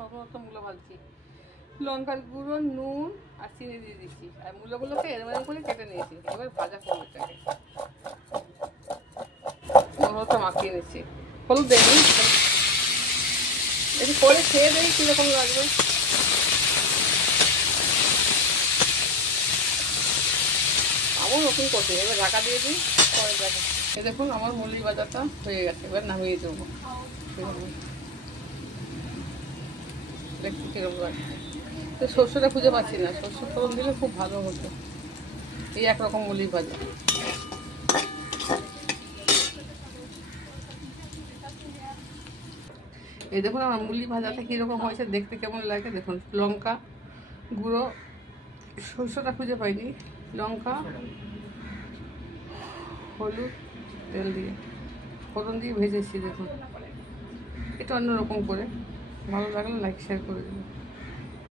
নতুন নতুন মূলো ভাজছি। লঙ্কার গুঁড়ো, নুন আর চিনি দিয়ে দিচ্ছি, আর মূলোগুলোকে এরকম করে কেটে নিয়েছি। এবার ভাজা করবো এটাকে, হলুদটা মাখিয়ে নিচ্ছি। হলুদ দেয়নি, একটু করে খেয়ে দেই কীরকম লাগবে। আমার নতুন করতে এবার ঢাকা দিয়ে দিই, পরে দেখো। এই দেখুন আমার মুলি ভাজাটা হয়ে গেছে, এবার নামিয়ে দেবো। দেখছি কীরকম লাগছে। তো সর্ষেটা খুঁজে পাচ্ছি না, সর্ষে ফোড়ন দিলে খুব ভালো হতো। এই একরকম মুলি ভাজা। এই দেখুন আমার মুলি ভাজাটা কীরকম হয়েছে, দেখতে কেমন লাগে দেখুন। লঙ্কা গুঁড়ো, সর্ষেটা খুঁজে পাইনি, লঙ্কা, হলুদ, তেল দিয়ে ফোড়ন দিয়ে ভেজেছি। দেখুন এটা অন্যরকম করে। ভালো লাগলে লাইক শেয়ার করে দেবেন।